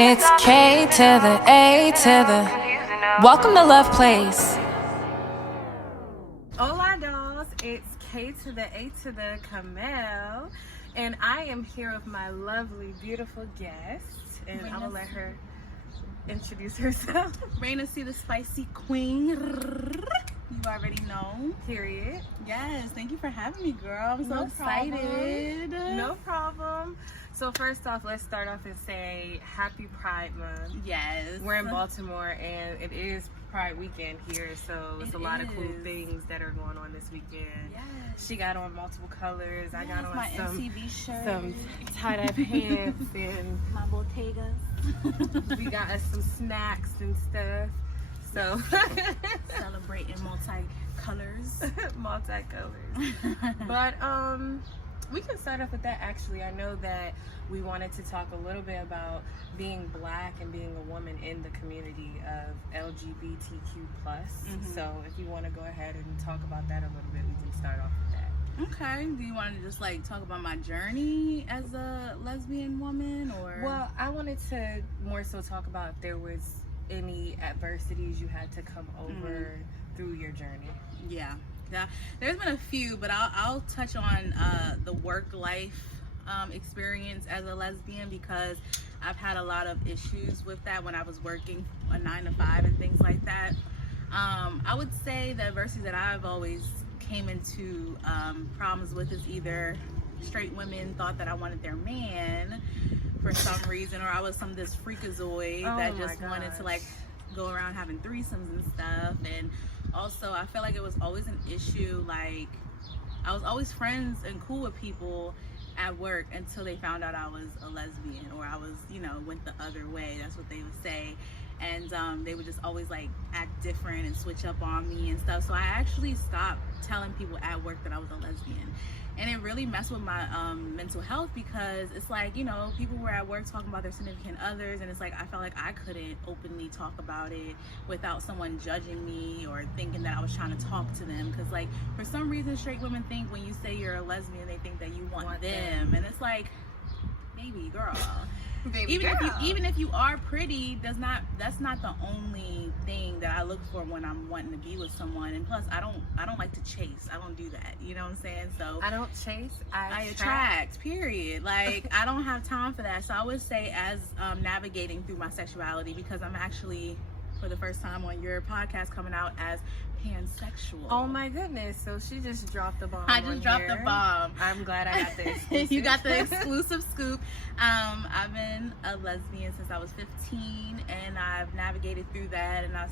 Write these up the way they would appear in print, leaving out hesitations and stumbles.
It's K to the A to the. Welcome to Love Playz. Hola dolls, it's K to the A to the Kamel, and I am here with my lovely, beautiful guest, and I'm gonna let her introduce herself. Raina C, the spicy queen. You already know. Period. Yes, thank you for having me, girl. I'm so excited. No problem. So first off, let's start off and say Happy Pride Month. Yes. We're in Baltimore, and it is Pride weekend here, so it's a lot of cool things that are going on this weekend. Yes. She got on multiple colors. I got on my some MCV shirt, some tie-dye pants, and my Bottega. we got us some snacks and stuff. So Celebrating multi-colors. But we can start off with that. Actually, I know that we wanted to talk a little bit about being black and being a woman in the community of LGBTQ+. So if you want to go ahead and talk about that a little bit, we can start off with that. Okay. Do you want to just like talk about my journey as a lesbian woman, or? Well, I wanted to more so talk about if there was any adversities you had to come over through your journey. Yeah, there's been a few, but I'll touch on the work life experience as a lesbian, because I've had a lot of issues with that when I was working a 9 to 5 and things like that. I would say the adversity that I've always came into problems with is either straight women thought that I wanted their man for some reason, or I was this freakazoid that just wanted to like go around having threesomes and stuff. And also I felt like it was always an issue, like I was always friends and cool with people at work until they found out I was a lesbian, or I was, went the other way. That's what they would say. And they would just always like act different and switch up on me and stuff. So I actually stopped telling people at work that I was a lesbian. And it really messed with my mental health, because it's like, people were at work talking about their significant others, and it's like I felt like I couldn't openly talk about it without someone judging me or thinking that I was trying to talk to them. Because like for some reason straight women think when you say you're a lesbian, they think that you want them. And it's like, baby girl. Even if you are pretty, that's not the only thing that I look for when I'm wanting to be with someone. And plus, I don't like to chase. I don't do that. You know what I'm saying? So I don't chase. I attract. Period. Like I don't have time for that. So I would say, as navigating through my sexuality, because I'm actually for the first time on your podcast coming out as pansexual. Oh my goodness. So she just dropped the bomb. I just dropped the bomb. I'm glad I got the exclusive. You got the exclusive scoop. I've been a lesbian since I was 15, and I've navigated through that. And I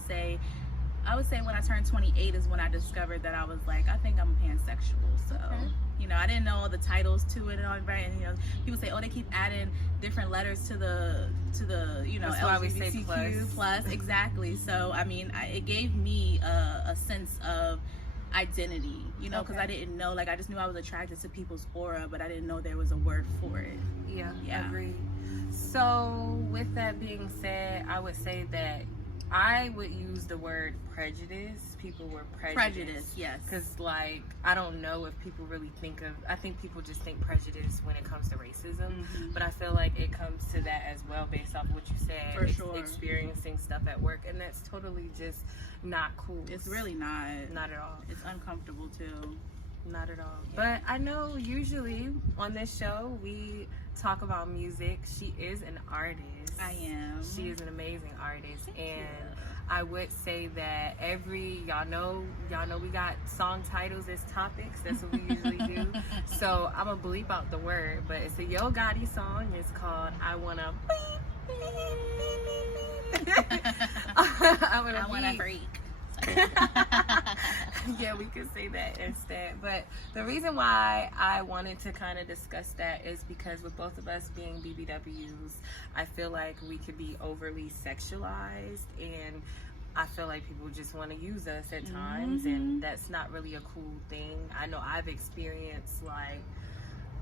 would say when I turned 28 is when I discovered that I was like, I think I'm pansexual. So I didn't know all the titles to it and all that. And people say, oh, they keep adding different letters to the That's why we say plus. Exactly. So I mean, it gave me a sense of identity, because I didn't know, like I just knew I was attracted to people's aura, but I didn't know there was a word for it. Yeah. Agreed. So with that being said, I would say that I would use the word prejudice. People were prejudiced. Yes. Because, like, I don't know if people really I think people just think prejudice when it comes to racism. But I feel like it comes to that as well, based off what you said. For sure. Experiencing stuff at work. And that's totally just not cool. It's really not. Not at all. It's uncomfortable, too. Not at all. Yeah. But I know usually on this show we talk about music. She is an artist. I am. She is an amazing artist. And I would say that y'all know we got song titles as topics. That's what we usually do. So I'm gonna bleep out the word, but it's a Yo Gotti song. It's called I Wanna I Wanna Freak. Yeah, we could say that instead. But the reason why I wanted to kind of discuss that is because with both of us being BBWs, I feel like we could be overly sexualized, and I feel like people just want to use us at times, and that's not really a cool thing. I know I've experienced, like,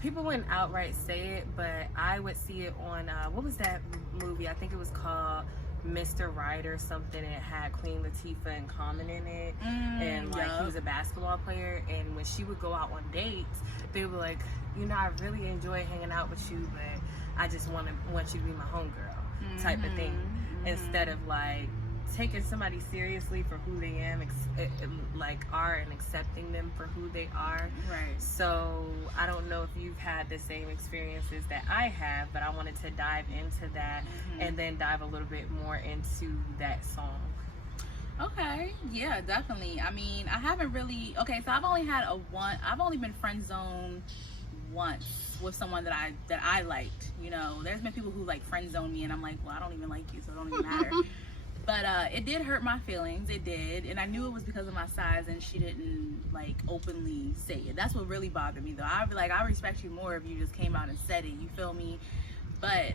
people wouldn't outright say it, but I would see it on what was that movie? I think it was called Mr. Right or something. It had Queen Latifah and Common in it, and like he was a basketball player, and when she would go out on dates, they were like, I really enjoy hanging out with you, but I just want you to be my homegirl. type of thing, instead of like taking somebody seriously for who they are and accepting them for who they are. Right. So I don't know if you've had the same experiences that I have, but I wanted to dive into that and then dive a little bit more into that song. Okay, yeah, definitely. I mean, I haven't really, so I've only been friend zoned once with someone that I liked. You know, there's been people who like friend zone me and I'm like, well, I don't even like you, so it don't even matter. But it did hurt my feelings, it did, and I knew it was because of my size, and she didn't like openly say it. That's what really bothered me, though. I'd be like, I respect you more if you just came out and said it, you feel me? But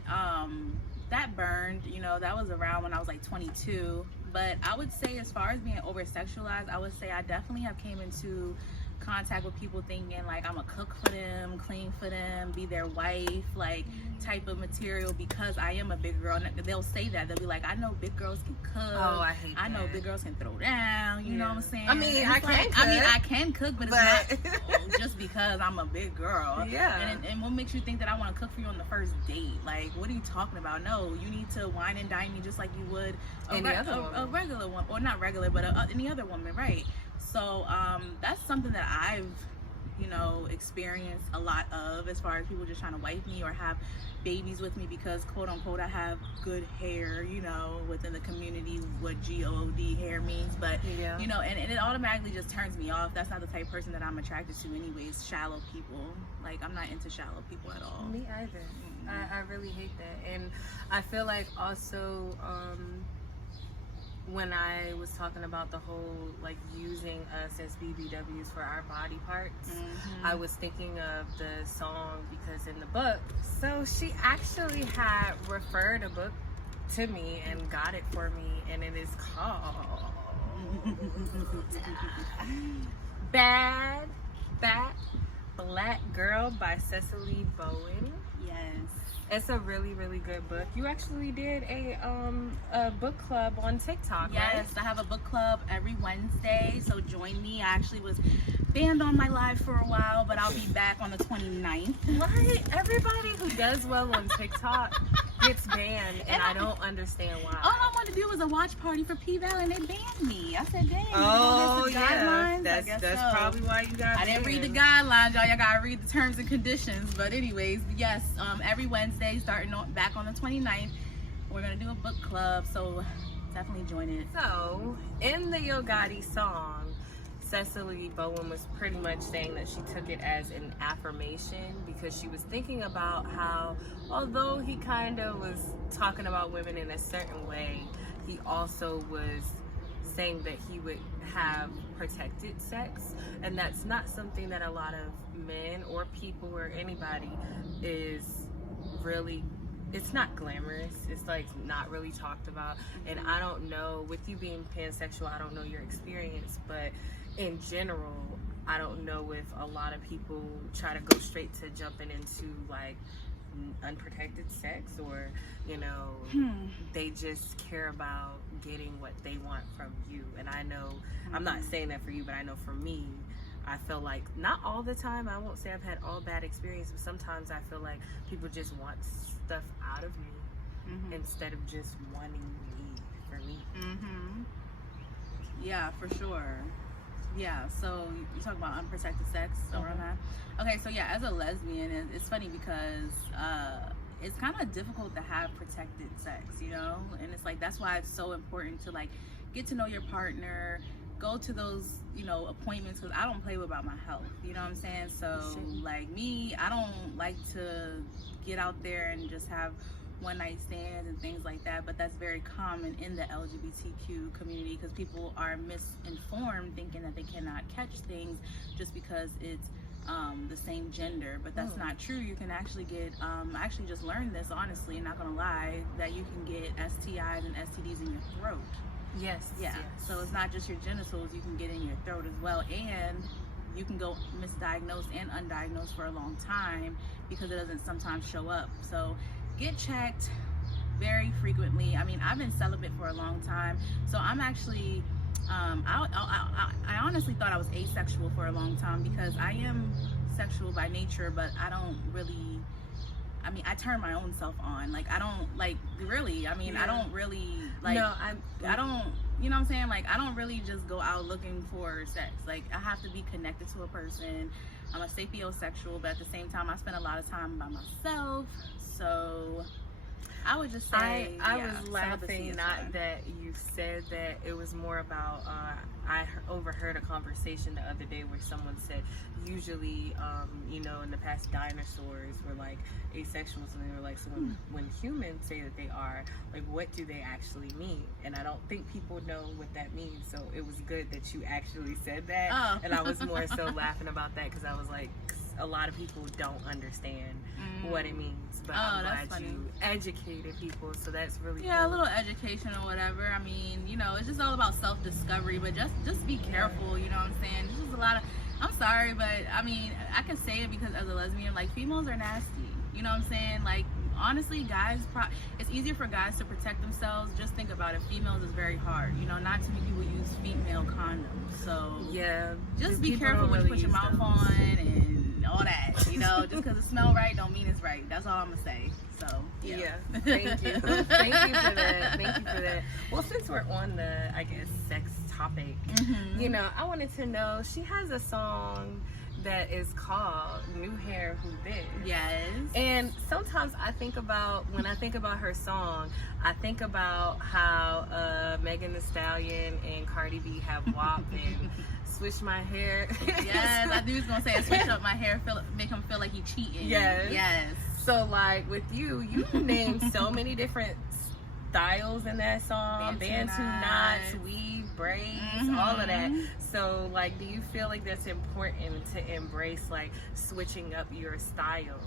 that burned, you know, that was around when I was like 22. But I would say, as far as being over sexualized, I would say I definitely have came into contact with people thinking like I'm a cook for them, clean for them, be their wife, like type of material, because I am a big girl. And they'll say that, they'll be like, I know big girls can cook. Oh, I hate that. I know big girls can throw down. You know what I'm saying? I mean, I can cook, but it's not just because I'm a big girl. Yeah. And what makes you think that I want to cook for you on the first date? Like, what are you talking about? No, you need to wine and dine me just like you would a regular one, or not regular, but any other woman, right? So that's something that I've, you know, experienced a lot of, as far as people just trying to wife me or have babies with me because, quote unquote, I have good hair, you know, within the community, what GOD hair means. But, you know, and it automatically just turns me off. That's not the type of person that I'm attracted to anyways, shallow people. Like, I'm not into shallow people at all. Me either. I really hate that. And I feel like also, when I was talking about the whole like using us as BBWs for our body parts, I was thinking of the song because in the book, so she actually had referred a book to me and got it for me, and it is called Bad Fat Black Girl by Cecily Bowen. Yes. It's a really, really good book. You actually did a book club on TikTok, yes, right? I have a book club every Wednesday, so join me. I actually was banned on my live for a while, but I'll be back on the 29th. Right? Everybody who does well on TikTok gets banned, and I don't understand why. All I wanted to do was a watch party for P-Val, and they banned me. I said, dang. Oh, guidelines? That's probably why you got I didn't banned. read the guidelines, y'all. Y'all gotta read the terms and conditions. But anyways, yes, every Wednesday, starting back on the 29th, we're gonna do a book club, so definitely join it. So, in the Yo Gotti song, Cecily Bowen was pretty much saying that she took it as an affirmation because she was thinking about how, although he kind of was talking about women in a certain way, he also was saying that he would have protected sex, and that's not something that a lot of men or people or anybody is really, it's not glamorous, it's like not really talked about. And I don't know, with you being pansexual, I don't know your experience, but in general, I don't know if a lot of people try to go straight to jumping into like unprotected sex, or you know, they just care about getting what they want from you. And I know, I'm not saying that for you, but I know for me, I feel like, not all the time, I won't say I've had all bad experience, but sometimes I feel like people just want stuff out of me instead of just wanting me for me. Yeah, for sure. Yeah, so you talk about unprotected sex around that. Okay, so yeah, as a lesbian, it's funny because it's kind of difficult to have protected sex, you know? And it's like, that's why it's so important to like get to know your partner, go to those, you know, appointments, because I don't play about my health, you know what I'm saying? So like me, I don't like to get out there and just have one night stands and things like that, but that's very common in the LGBTQ community because people are misinformed thinking that they cannot catch things just because it's the same gender, but that's not true. You can actually get, I actually just learned this, honestly, not gonna lie, that you can get STIs and STDs in your throat. Yes. So it's not just your genitals, you can get in your throat as well, and you can go misdiagnosed and undiagnosed for a long time because it doesn't sometimes show up. So get checked very frequently. I mean, I've been celibate for a long time, so I'm actually I honestly thought I was asexual for a long time because I am sexual by nature, but I don't really I mean, I turn my own self on. Like, I don't, like, really, I mean, Yeah. I don't really, like, No, I don't, you know what I'm saying? Like, I don't really just go out looking for sex. Like, I have to be connected to a person. I'm a sapiosexual, but at the same time, I spend a lot of time by myself. So I would just say, I yeah, was celibacy laughing, is not fine. that you said that. It was more about, overheard a conversation the other day where someone said, usually, you know, in the past, dinosaurs were like asexuals, and they were like, so when humans say that they are, like, what do they actually mean? And I don't think people know what that means, so it was good that you actually said that. Oh. And I was more so laughing about that because I was like, a lot of people don't understand what it means, but I'm that's glad funny. you educated people, so that's really Yeah, cool. a little education or whatever. I mean, you know, it's just all about self-discovery, but just be careful, you know what I'm saying? This is a lot of, I'm sorry, but I mean, I can say it because as a lesbian, like, females are nasty, you know what I'm saying? Like, honestly, guys, it's easier for guys to protect themselves. Just think about it, females is very hard, you know, not too many people use female condoms, so Yeah, just be people careful don't when you really put your use mouth those. on and all that, you know, just because it smells right don't mean it's right. That's all I'm gonna say. So Yeah, thank you. Thank you for that. Thank you for that. Well, since we're on the, I guess, sex topic, Mhm. you know, I wanted to know, she has a song that is called New Hair Who This? Yes. And sometimes when I think about her song, I think about how Megan Thee Stallion and Cardi B have WAP and Switch My Hair. Yes, I knew he was gonna say switch up my hair, make him feel like he cheating. Yes. Yes. So, like, with you named so many different styles in that song. Bantu knots, weave, braids, all of that. So, like, do you feel like that's important to embrace, like, switching up your style?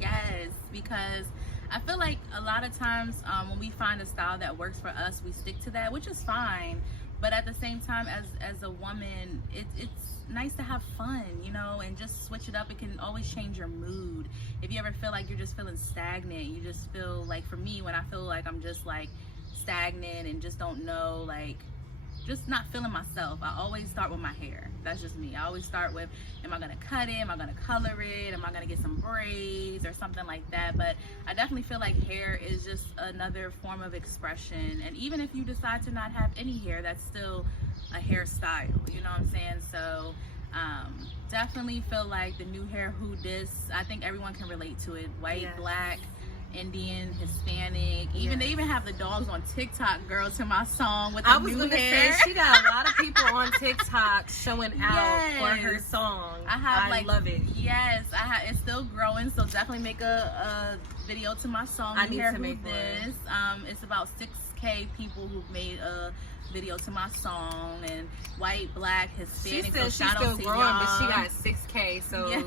Yes, because I feel like a lot of times when we find a style that works for us, we stick to that, which is fine. But at the same time, as a woman, it's nice to have fun, you know, and just switch it up. It can always change your mood. If you ever feel like you're just feeling stagnant, you just feel like, for me, when I feel like I'm just like stagnant and just don't know, like, just not feeling myself, I always start with my hair. That's just me. I always start with, am I gonna cut it? Am I gonna color it? Am I gonna get some braids or something like that? But I definitely feel like hair is just another form of expression. And even if you decide to not have any hair, that's still a hairstyle, you know what I'm saying? So definitely feel like the new hair who dis, I think everyone can relate to it. White, Yes. black, Indian, Hispanic, even they even have the dogs on TikTok, girl, to my song with the I was new gonna hair. say, she got a lot of people on TikTok showing out for her Yes. song. I love it. Yes, it's still growing, so definitely make a video to my song. I New need Hair to Who make This. It's about 6K people who've made a video to my song, and white, black, Hispanic. She so said she's shout still out to growing, y'all. but she got 6K, so Yeah.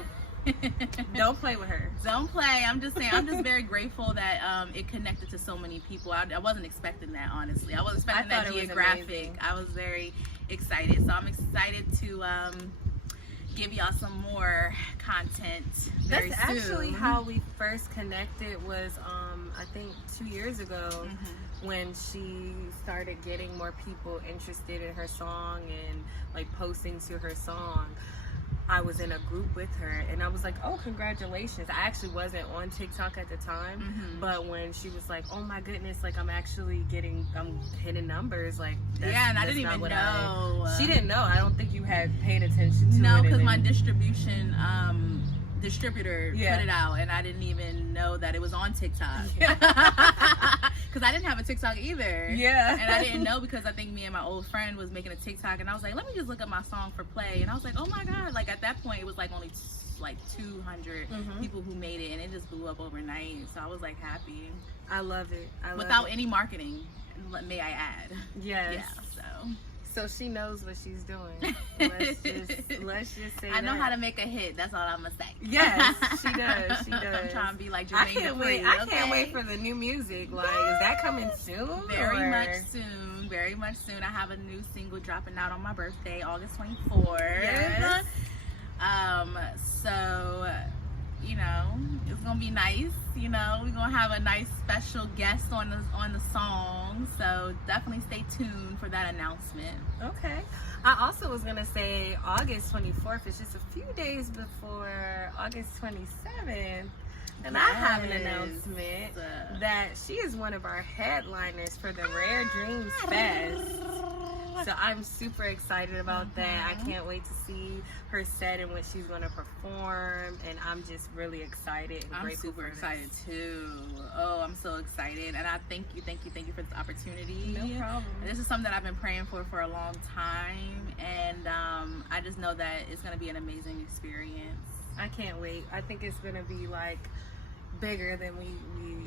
don't play with her. Don't play. I'm just saying, I'm just very grateful that it connected to so many people. I wasn't expecting that, honestly. I wasn't expecting I thought that it was geographic. amazing. I was very excited. So I'm excited to give y'all some more content very That's soon. actually how we first connected was, I think 2 years ago, when she started getting more people interested in her song and like posting to her song. I was in a group with her and I was like, oh, congratulations. I actually wasn't on TikTok at the time, but when she was like, oh my goodness, like I'm hitting numbers, like that's, yeah, and I that's didn't not even what know. she didn't know. I don't think you had paid attention to it. No, because and my then- distribution distributor Yeah. put it out, and I didn't even know that it was on TikTok. Because I didn't have a TikTok either. Yeah. And I didn't know because I think me and my old friend was making a TikTok, and I was like, let me just look up my song for play. And I was like, oh my God. Like at that point, it was like only like 200 people who made it, and it just blew up overnight. So I was like happy. I love it. Without any marketing, may I add. Yes. Yeah, So she knows what she's doing. Let's just say I know that. how to make a hit. That's all I'm gonna say. Yes, she does. She does. I'm trying to be like Jermaine I can't wait. Dupri, I okay? can't wait for the new music. Like, is that coming soon? Very or- much soon. Very much soon. I have a new single dropping out on my birthday, August 24th. Yes. So, you know, it's gonna be nice. You know, we're gonna have a nice special guest on the song. So definitely stay tuned for that announcement. Okay. I also was gonna say August 24th is just a few days before August 27th. And I have an announcement that she is one of our headliners for the Rare Dreams Fest. So I'm super excited about that. I can't wait to see her set and what she's going to perform. And I'm just really excited and grateful. I'm super excited too. Oh, I'm so excited. And I thank you for this opportunity. No problem. This is something that I've been praying for a long time. And I just know that it's going to be an amazing experience. I can't wait. I think it's going to be like bigger than we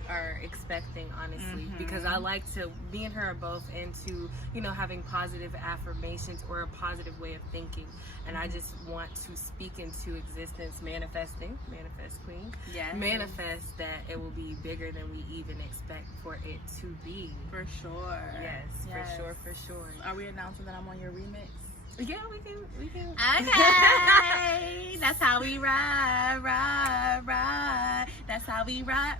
are expecting, honestly, because I like to, me and her are both into, you know, having positive affirmations or a positive way of thinking, and I just want to speak into existence, manifest queen, manifest that it will be bigger than we even expect for it to be. For sure. Yes. For sure. Are we announcing that I'm on your remix? Yeah, we can. Okay. That's how we ride. That's how we ride.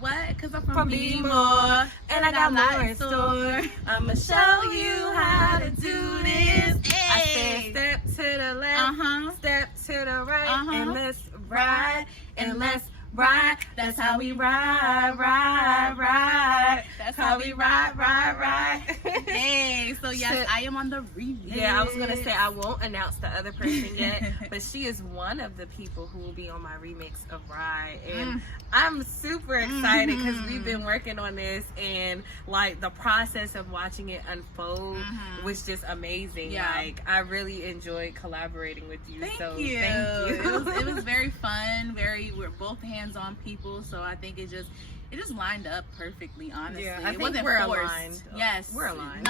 What? Because I'm from B-More. And I got more in store. I'ma show you how to do this. I said step to the left, step to the right, and let's ride, and let's ride. That's how we ride. That's how we ride. Hey, so yes, I am on the remix. Yeah, I was gonna say I won't announce the other person yet, but she is one of the people who will be on my remix of Ride, and I'm super excited because we've been working on this, and like the process of watching it unfold was just amazing. Yeah. Like I really enjoyed collaborating with you. Thank Thank you. you. It was very fun. We're both hands-on people, so I think it just lined up perfectly, honestly. Yeah, I it think wasn't we're forced. aligned. Yes, we're aligned.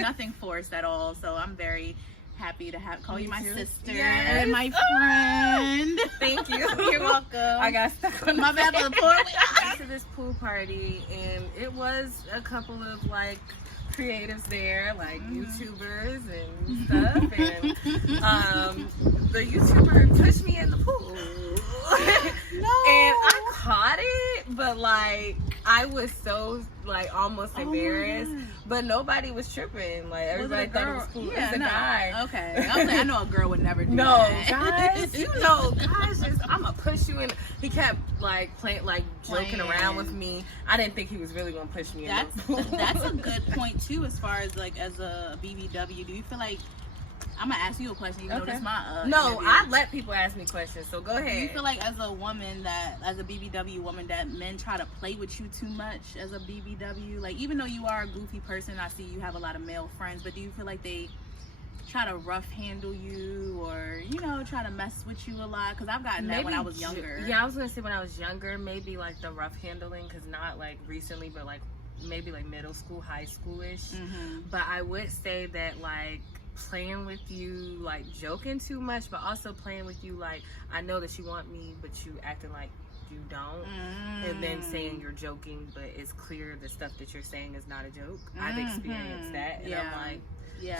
Nothing forced at all. So I'm very happy to call you my sister and my friend. Thank you. You're welcome. I got stuck on my bad for the poor. I went to this pool party, and it was a couple of like creatives there, like YouTubers and stuff, and the YouTuber pushed me in the pool. No. And I caught it, but like I was so like almost embarrassed, but nobody was tripping. Like everybody thought it was cool. Yeah, it was a guy. Okay. I was like, I know a girl would never do No, that. guys, you know, guys just I'ma push you in. He kept like joking around with me. I didn't think he was really gonna push me in. That's a good point too, as far as like as a BBW. Do you feel like, I'm gonna ask you a question, even though this is my no, interview. I let people ask me questions, so go ahead. Do you feel like as a BBW woman, that men try to play with you too much as a BBW? Like, even though you are a goofy person, I see you have a lot of male friends, but do you feel like they try to rough handle you, or, you know, try to mess with you a lot? Because I've gotten that when I was younger. Yeah, I was gonna say when I was younger, maybe like the rough handling, because not like recently, but like maybe like middle school, high school-ish. But I would say that like playing with you, like joking too much, but also playing with you like, I know that you want me, but you acting like you don't, and then saying you're joking, but it's clear the stuff that you're saying is not a joke. I've experienced that, and I'm like,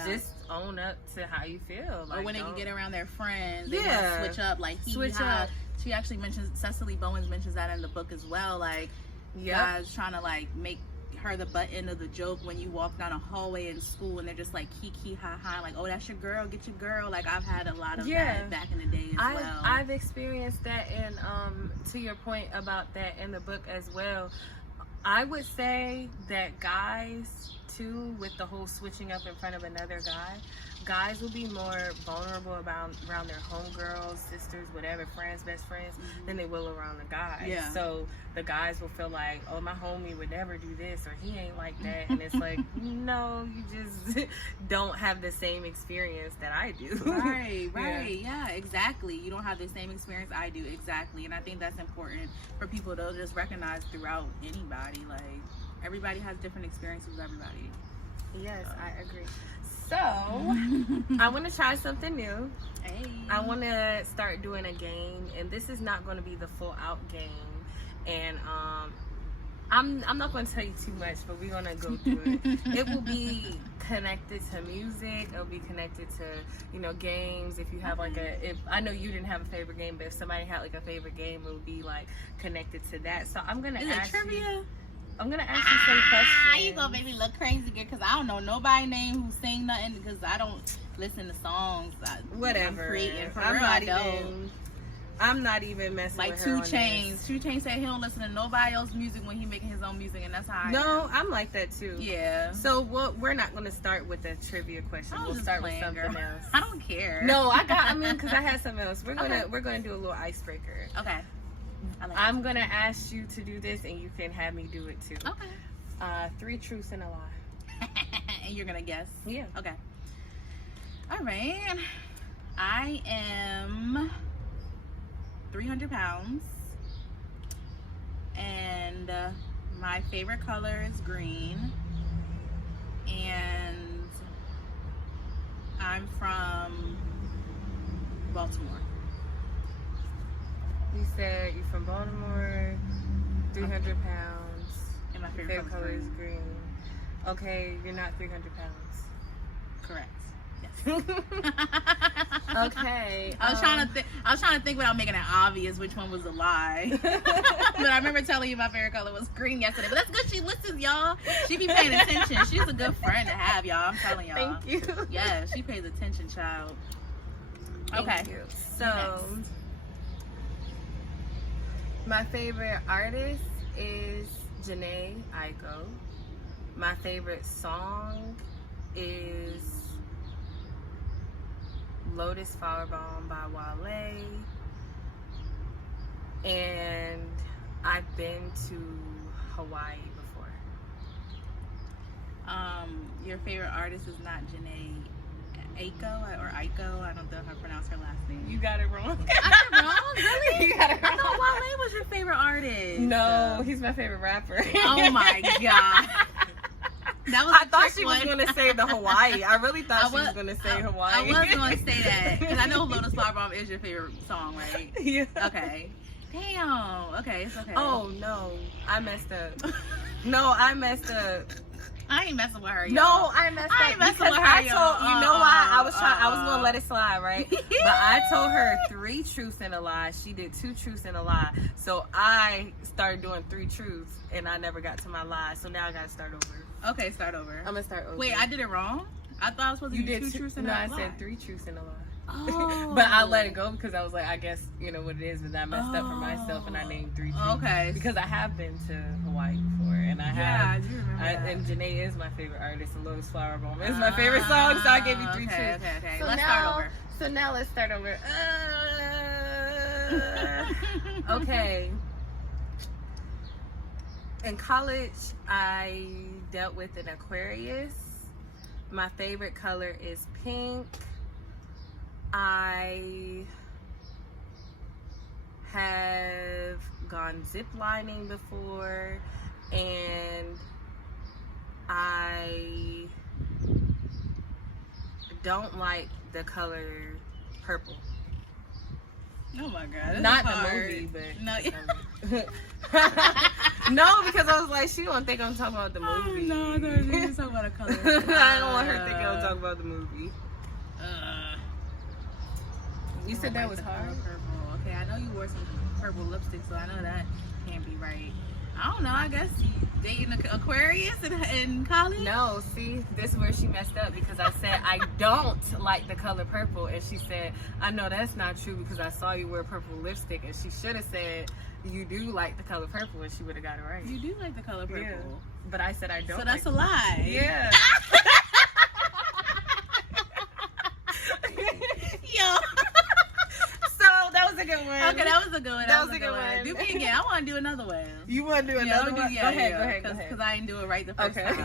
just own up to how you feel. Like, or when they can get around their friends, they want to switch up, like switch up. She actually mentions, Cecily Bowens mentions that in the book as well, like guys trying to like make her the butt end of the joke when you walk down a hallway in school, and they're just like kiki ha ha, like, oh, that's your girl, get your girl. Like, I've had a lot of that back in the day as well. I've experienced that, and to your point about that in the book as well, I would say that guys too, with the whole switching up in front of another guy, guys will be more vulnerable around their homegirls, sisters, whatever, friends, best friends, than they will around the guys. Yeah. So the guys will feel like, oh, my homie would never do this, or he ain't like that. And it's like, no, you just don't have the same experience that I do. Right. Yeah, exactly. You don't have the same experience I do, exactly. And I think that's important for people to just recognize throughout anybody. Like, everybody has different experiences with everybody. Yes, I agree. So, I want to try something new. Hey. I want to start doing a game, and this is not going to be the full out game. And I'm not going to tell you too much, but we're going to go through it. It will be connected to music. It'll be connected to, you know, games. If you have like if I know you didn't have a favorite game, but if somebody had like a favorite game, it would be like connected to that. So I'm going to ask trivia? you. I'm gonna ask you some questions. You gonna make me look crazy again, because I don't know nobody name who sing nothing, because I don't listen to songs. Whatever. I'm creating for I'm real. not I don't. I'm not even messing like with her. Two Chainz. 2 Chainz said he don't listen to nobody else's music when he making his own music, and that's how I am. I'm like that too. Yeah. So we're not going to start with a trivia question. We'll start with something else. I don't care. No, because I had something else. We're gonna do a little icebreaker. Okay. I'm gonna ask you to do this, and you can have me do it too. Okay. 3 truths and a lie. And you're gonna guess? Yeah. Okay. All right. I am 300 pounds, and my favorite color is green, and I'm from Baltimore. You said you're from Baltimore, 300 pounds, and my favorite color is green. Okay, you're not 300 pounds. Correct. Okay. I was trying to think without making it obvious which one was a lie. But I remember telling you my favorite color was green yesterday. But that's good. She listens, y'all. She be paying attention. She's a good friend to have, y'all. I'm telling y'all. Thank you. Yeah, she pays attention, child. Thank you. So, my favorite artist is Jhené Aiko. My favorite song is Lotus Flower Bomb by Wale. And I've been to Hawaii before. Your favorite artist is not Jhené Aiko or Aiko. I don't know how to pronounce her last name. You got it wrong. I got it wrong? Really? You got it wrong. I thought Wale was your favorite artist. No, he's my favorite rapper. Oh my god. That was I thought she was going to say the Hawaii. I really thought she was going to say Hawaii. I was going to say that because I know Lotus Flower Bomb is your favorite song, right? Yeah. Okay. Damn. Okay, it's okay. Oh, no. I messed up. No, I messed up. I ain't messing with her, y'all. No, I messed up. I ain't messing because with her, I y'all. told, you know why? I was going to let it slide, right? But I told her 3 truths and a lie. She did 2 truths and a lie. So I started doing 3 truths and I never got to my lie. So now I got to start over. Okay, start over. I'm going to start over. Wait, I did it wrong? I thought I was supposed to do 2 truths and a lie. No, I said 3 truths and a lie. Oh. But I let it go because I was like, I guess, you know what it is, but I messed up for myself and I named 3 truths. Okay. Because I have been to Hawaii before and I have. I do remember that. And Jhené is my favorite artist and Lotus Flower Bomb is my favorite song, so I gave you 3 truths. Okay. So Let's start over. So now let's start over. Okay. In college, I dealt with an Aquarius. My favorite color is pink. I have gone zip lining before, and I don't like the color purple. Oh my god. Not the movie, but no. No, because I was like, she don't think I'm talking about the movie. No, you're talking about a color. I don't want her to think I'm talking about the movie. You said that was hard? Purple. Okay, I know you wore some purple lipstick, so I know that can't be right. I don't know, I guess dating an Aquarius in college? No, see, this is where she messed up because I said I don't like the color purple, and she said, I know that's not true because I saw you wear purple lipstick, and she should have said you do like the color purple, and she would have got it right. You do like the color purple. Yeah. But I said I don't. So that's a lie. Yeah. Yo. So that was a good one. Okay, that was a good one. That was a good one. Do me again. I want to do another one. You want to do another one? Go ahead. Because I didn't do it right the first time.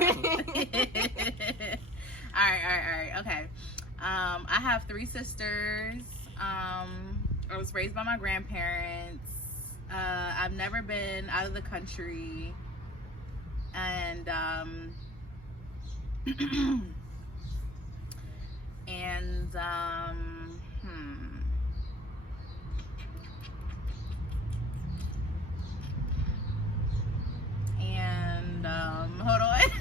All right. Okay. I have 3 sisters. I was raised by my grandparents. I've never been out of the country. And hold on.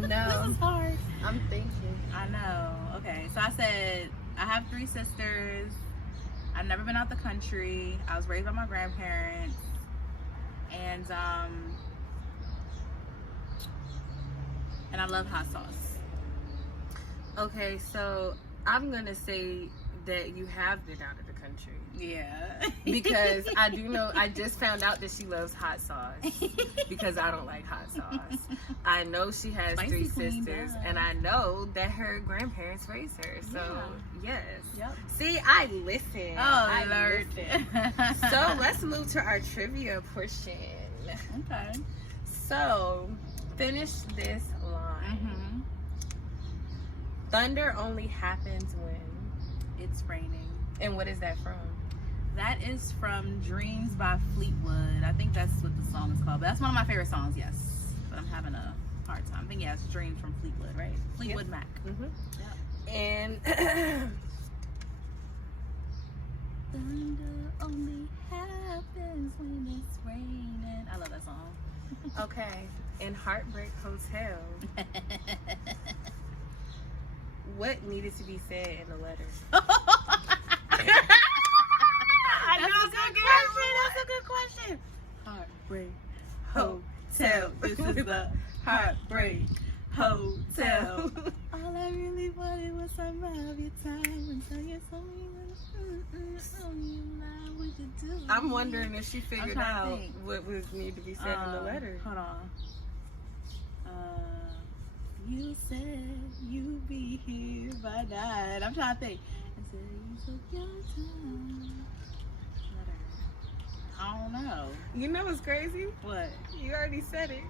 No. This is hard. I'm thinking. I know. Okay, so I said I have 3 sisters. I've never been out the country. I was raised by my grandparents. And I love hot sauce. Okay, so I'm gonna say that you have been out of the country. country. Yeah. Because I do know, I just found out that she loves hot sauce because I don't like hot sauce. I know she has Spicy 3 queen sisters, does. and I know that her grandparents raised her. So, yes. Yep. See, I listen. Oh, I Lord. listen. So, let's move to our trivia portion. Okay. So, finish this line. Mm-hmm. Thunder only happens when. It's raining. And what is that from? That is from Dreams by Fleetwood. I think that's what the song is called. But that's one of my favorite songs, yes. But I'm having a hard time. I think, yeah, it's Dreams from Fleetwood, right? Fleetwood Mac. Mm-hmm. Yep. And Thunder only happens when it's raining. I love that song. okay, in Heartbreak Hotel, what needed to be said in the letter? That's a good question. Heartbreak Hotel. This is the Heartbreak Hotel. All I really wanted was some of your time until you told me what you do. I'm wondering if she figured trying to out think. what was need to be said in the letter. Hold on. You said you'd be here by 9. I'm trying to think. Until you took your time. I don't know. You know what's crazy? What? You already said it.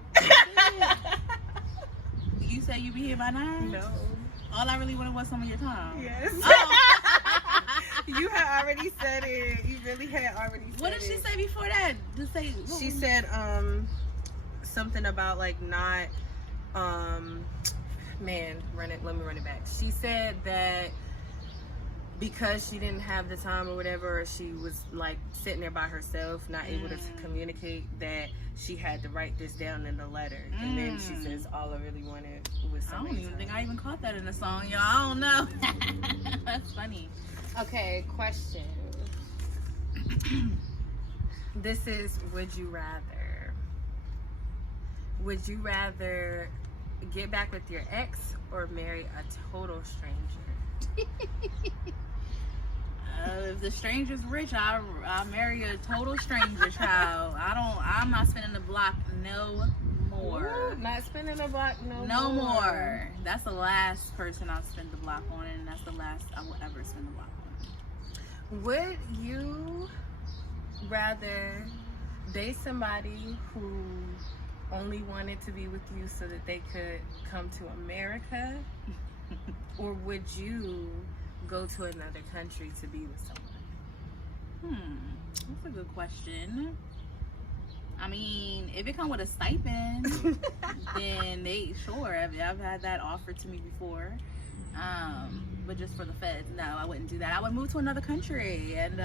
You said you'd be here by 9? No. All I really wanted was some of your time. Yes. Oh. You had already said it. You really had already said it. What did she say before that? To say She said something about like not let me run it back. She said that because she didn't have the time or whatever, or she was like sitting there by herself, not able to communicate, that she had to write this down in the letter. And then she says, all I really wanted was I some don't even time. think I even caught that in the song, y'all. I don't know. That's funny. Okay, question. This is would you rather. Would you rather get back with your ex or marry a total stranger? If the stranger's rich, I'll marry a total stranger, child. I'm not spinning the block no more. Ooh, not spinning the block No more. That's the last person I'll spend the block on, and that's the last I will ever spend the block on. Would you rather date somebody who only wanted to be with you so that they could come to America? Or would you go to another country to be with someone? That's a good question. I mean, if it come with a stipend, then I've had that offered to me before. But just for the feds, no, I wouldn't do that. I would move to another country and,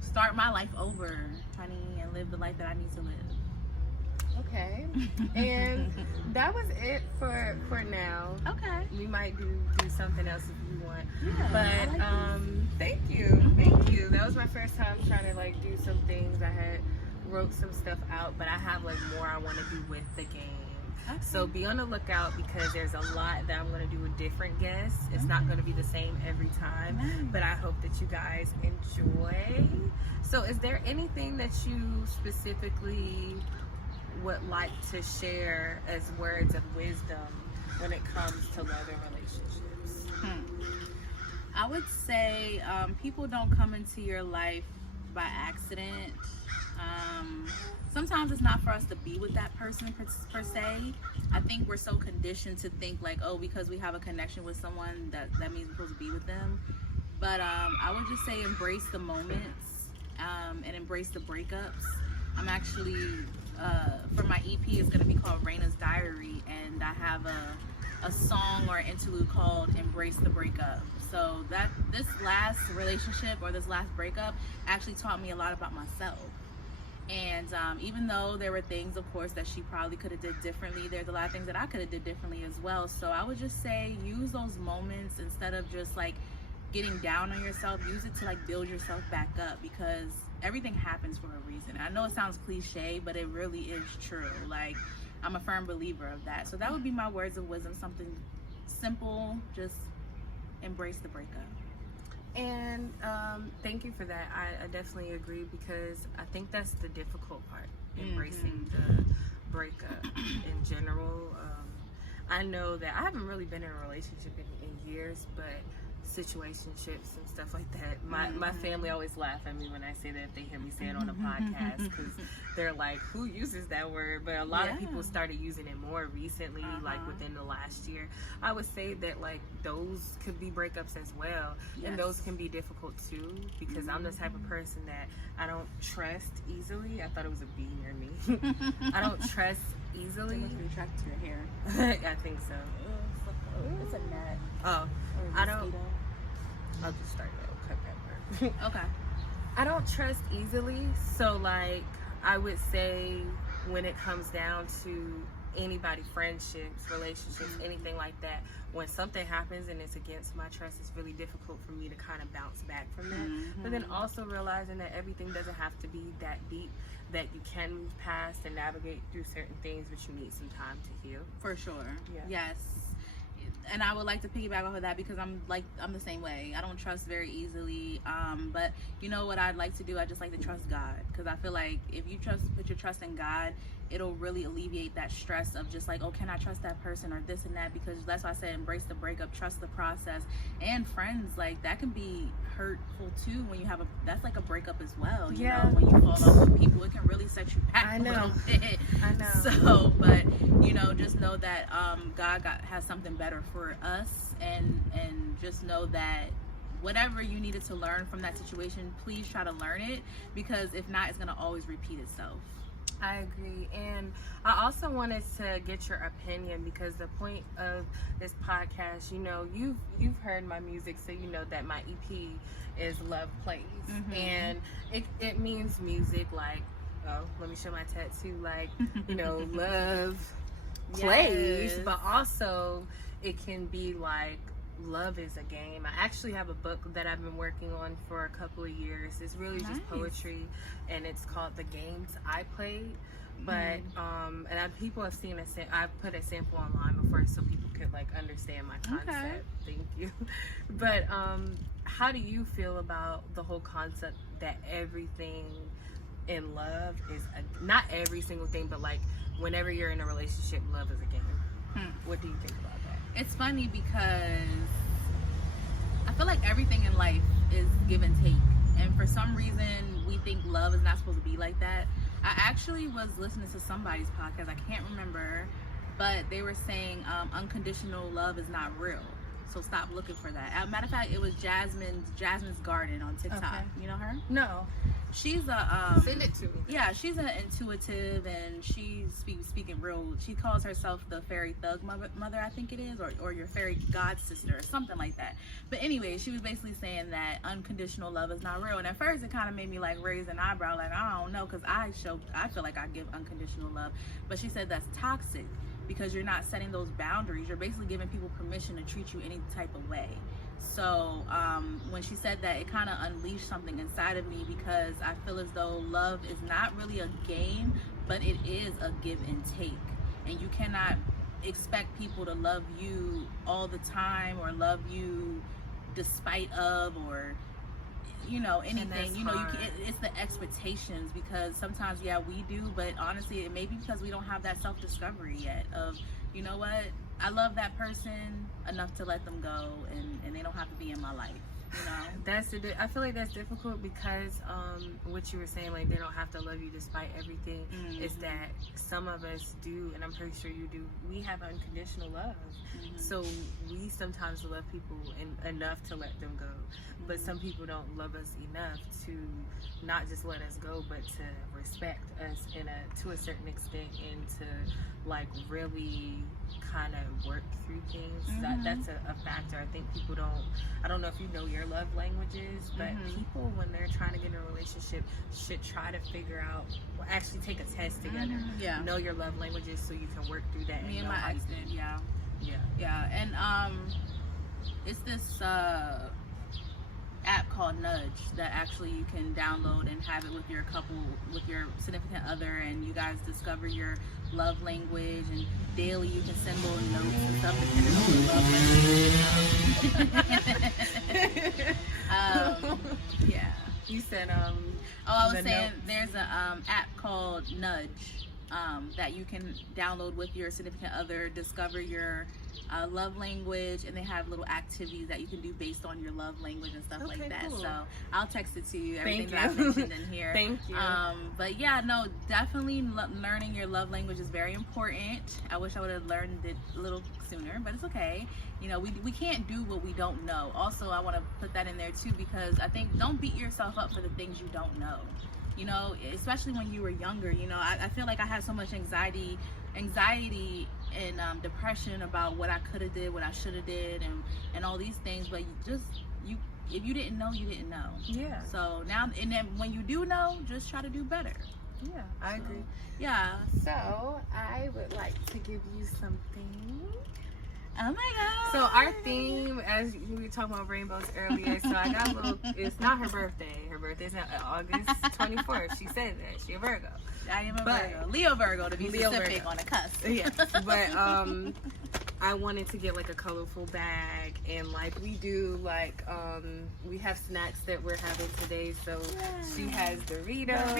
start my life over, honey, and live the life that I need to live. Okay. And that was it for now. Okay. We might do something else if you want. Yeah, But I like thank you. Thank you. That was my first time trying to like do some things. I had wrote some stuff out, but I have like more I want to do with the game. Okay. So be on the lookout because there's a lot that I'm going to do with different guests. It's not going to be the same every time, but I hope that you guys enjoy. So is there anything that you specifically would like to share as words of wisdom when it comes to love and relationships? I would say people don't come into your life by accident. Sometimes it's not for us to be with that person per se. I think we're so conditioned to think like, oh, because we have a connection with someone, that means we're supposed to be with them. But I would just say embrace the moments and embrace the breakups. I'm actually, for my EP, it's going to be called Raina's Diary, and I have a song or an interlude called Embrace the Breakup. So that this last relationship or this last breakup actually taught me a lot about myself. And even though there were things, of course, that she probably could have did differently, there's a lot of things that I could have did differently as well. So I would just say use those moments instead of just like getting down on yourself. Use it to like build yourself back up, because everything happens for a reason. I know it sounds cliche, but it really is true. Like, I'm a firm believer of that. So that would be my words of wisdom. Something simple, just embrace the breakup. And thank you for that. I definitely agree, because I think that's the difficult part, embracing the breakup in general. I know that I haven't really been in a relationship in years, but situationships and stuff like that. My family always laugh at me when I say that, if they hear me say it on a podcast, because they're like, who uses that word? But a lot of people started using it more recently, like within the last year. I would say that like those could be breakups as well, and those can be difficult too, because I'm the type of person that I don't trust easily. I thought it was a bee near me. I don't trust easily. It must be attracted to your hair. I think so. It's a gnat. Oh, I don't. I'll just start to cut that part. Okay. I don't trust easily, so like I would say when it comes down to anybody, friendships, relationships, anything like that, when something happens and it's against my trust, it's really difficult for me to kind of bounce back from that. But then also realizing that everything doesn't have to be that deep, that you can move past and navigate through certain things, but you need some time to heal. For sure. Yeah. Yes. And I would like to piggyback off of that, because I'm the same way. I don't trust very easily. But you know what I'd like to do? I just like to trust God, because I feel like if you put your trust in God, it'll really alleviate that stress of just like, oh, can I trust that person or this and that? Because that's why I said embrace the breakup, trust the process. And friends, like that can be hurtful too when you have that's like a breakup as well. You know, when you fall off with people, it can really set you back a little bit. I know. So, but you know, just know that God has something better for us, and just know that whatever you needed to learn from that situation, please try to learn it, because if not, it's gonna always repeat itself. I agree. And I also wanted to get your opinion, because the point of this podcast, you know, you've heard my music, so you know that my EP is Love Playz. And it means music, like, oh, let me show my tattoo, like, you know, love plays, but also it can be like love is a game. I actually have a book that I've been working on for a couple of years. It's really just poetry, and it's called The Games I Played. But people have seen I've put a sample online before, so people could like understand my concept. Thank you. But how do you feel about the whole concept that everything in love is not every single thing, but like whenever you're in a relationship, love is a game? What do you think about that? It's funny because I feel like everything in life is give and take, and for some reason we think love is not supposed to be like that. I actually was listening to somebody's podcast, I can't remember, but they were saying unconditional love is not real, so stop looking for that. As a matter of fact, it was Jasmine's Garden on TikTok. You know her? No. She's a send it to me. Yeah, she's an intuitive, and she's speaking real. She calls herself the fairy thug mother, I think it is, or your fairy god sister, or something like that. But anyway, she was basically saying that unconditional love is not real. And at first, it kind of made me like raise an eyebrow, like I don't know, because I feel like I give unconditional love. But she said that's toxic, because you're not setting those boundaries. You're basically giving people permission to treat you any type of way. So when she said that, it kind of unleashed something inside of me, because I feel as though love is not really a game, but it is a give and take. And you cannot expect people to love you all the time, or love you despite of, or you know, anything. You know, it's the expectations, because sometimes we do, but honestly it may be because we don't have that self-discovery yet of, you know what, I love that person enough to let them go, and they don't have to be in my life. You know, I feel like that's difficult, because what you were saying, like they don't have to love you despite everything, is that some of us do, and I'm pretty sure you do, we have unconditional love. So we sometimes love people enough to let them go, but some people don't love us enough to not just let us go, but to respect us to a certain extent, and to like really kind of work through things. That's a factor. I think people I don't know if you know your love languages, but people, when they're trying to get in a relationship, should try to figure out, or actually take a test together. Know your love languages, so you can work through that. Me and my ex did. Yeah. And it's this app called Nudge that actually you can download and have it with your couple, with your significant other, and you guys discover your love language, and daily you can send little notes and stuff depending on your love language. You said I was saying notes. there's a app called Nudge that you can download with your significant other, discover your love language, and they have little activities that you can do based on your love language and stuff like that. Cool. So I'll text it to you, everything Thank that I mentioned in here. Thank you. But yeah, no, definitely learning your love language is very important. I wish I would have learned it a little sooner, but it's okay. You know, we can't do what we don't know. Also, I want to put that in there too, because I think don't beat yourself up for the things you don't know. You know, especially when you were younger. You know, I feel like I had so much anxiety and depression about what I could have did, what I should have did, and all these things. But if you didn't know, you didn't know. Yeah. So now, and then when you do know, just try to do better. Yeah, I agree. Yeah. So I would like to give you something. Oh my God. So our theme, as we were talking about rainbows earlier, so I got a little, it's not her birthday. Her birthday's not August 24th. She said that. She a Virgo. I am a Virgo. Leo Virgo, to be specific, on the cusp. Yes. But I wanted to get like a colorful bag, and like we do, like we have snacks that we're having today. So she has Doritos.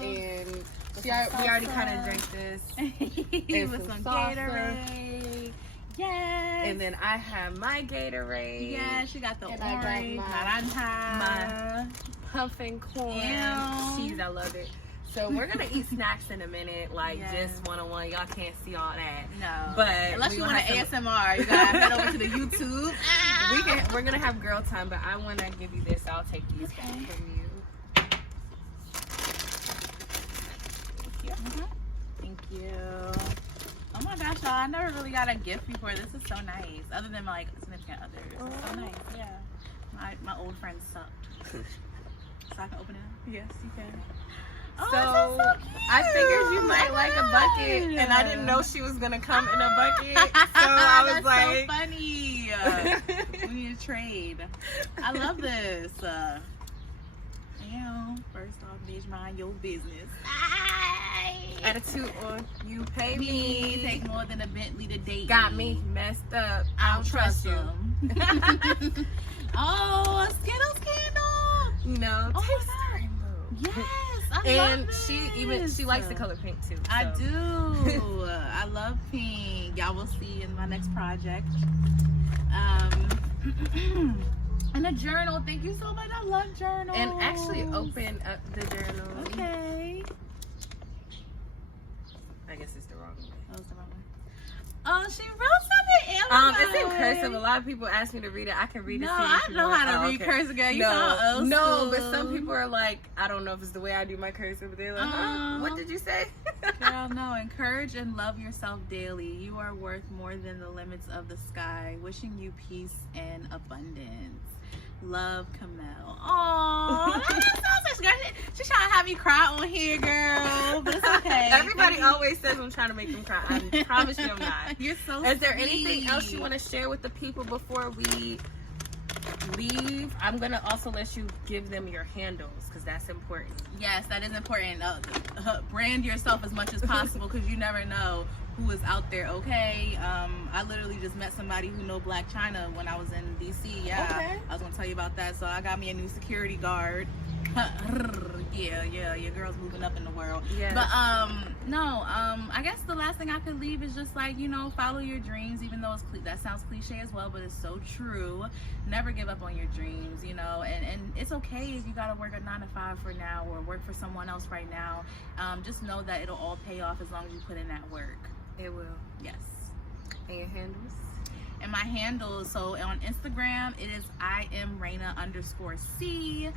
And we already kind of drank this. And with some salsa. Gatorade. Yes. And then I have my Gatorade. Yeah, she got the And orange. I got my pumpkin corn cheese. I love it. So we're gonna eat snacks in a minute, like just one-on-one. Y'all can't see all that. No. But unless you want an ASMR, you gotta head over to the YouTube. We're gonna have girl time, but I wanna give you this. I'll take these back from you. Thank you. Oh my gosh, y'all, I never really got a gift before. This is so nice. Other than my significant others. It's so nice. Yeah. My old friends sucked. So I can open it? Yes, you can. Oh, So, this is so cute. I figured you might like a bucket, and I didn't know she was gonna come in a bucket. So I was that's like, so funny. We need to trade. I love this. First off, bitch, mind your business. attitude on you, pay Me me. take more than a Bentley to date. Got me messed up. I don't trust you. him. Oh, a Skittles candle. No, Oh taste my God. rainbow. Yes, I And love she likes the color pink too. So. I do. I love pink. Y'all will see in my next project. And a journal. Thank you so much. I love journals. And actually open up the journal. Okay. I guess it's the wrong way. That was the wrong one. Oh, she wrote something. It's in cursive. A lot of people ask me to read it. I can read it. No, to you if I you know want. how to read cursive, girl. You no, know old no, school. but some people are like, I don't know if it's the way I do my cursive. But they're like, what did you say? Girl, no. Encourage and love yourself daily. You are worth more than the limits of the sky. Wishing you peace and abundance. Love, Camille. Aww, that's so girl. She's trying to have me cry on here, girl. But it's okay. Everybody always says I'm trying to make them cry. I promise you I'm not. You're so Is there sweet. anything else you want to share with the people before we leave? I'm going to also let you give them your handles because that's important. Yes, that is important. Brand yourself as much as possible because you never know who is out there. Okay, I literally just met somebody who know Black China when I was in DC. Yeah, Okay. I was gonna tell you about that. So I got me a new security guard. yeah, your girl's moving up in the world. Yes. But I guess the last thing I could leave is just like, follow your dreams, even though that sounds cliche as well, but it's so true. Never give up on your dreams, and it's okay if you gotta work a 9-to-5 for now or work for someone else right now. Just know that it'll all pay off as long as you put in that work. It will. Yes. And your handles? And my handles, so on Instagram, it is IamRaina_C.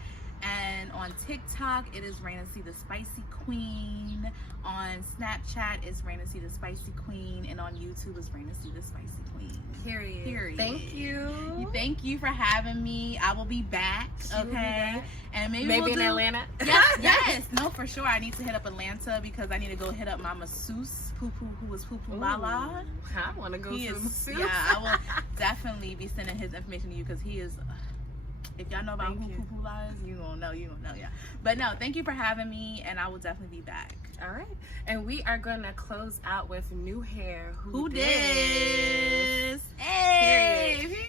And on TikTok, it is Raina C the Spicy Queen. On Snapchat, it's Raina C the Spicy Queen. And on YouTube, it's Raina C the Spicy Queen. Period. Thank you. Thank you for having me. I will be back. She will be back. And maybe Maybe we'll in Atlanta. Yes. No, for sure. I need to hit up Atlanta because I need to go hit up my masseuse, Poo Poo, who is Poo Poo Lala. I want to go to masseuse. Yeah, I will definitely be sending his information to you because he is. If y'all know about who Poo Poo Lala is, you gonna know, yeah. But no, thank you for having me, and I will definitely be back. All right, and we are gonna close out with new hair. Who dis? Hey. Period.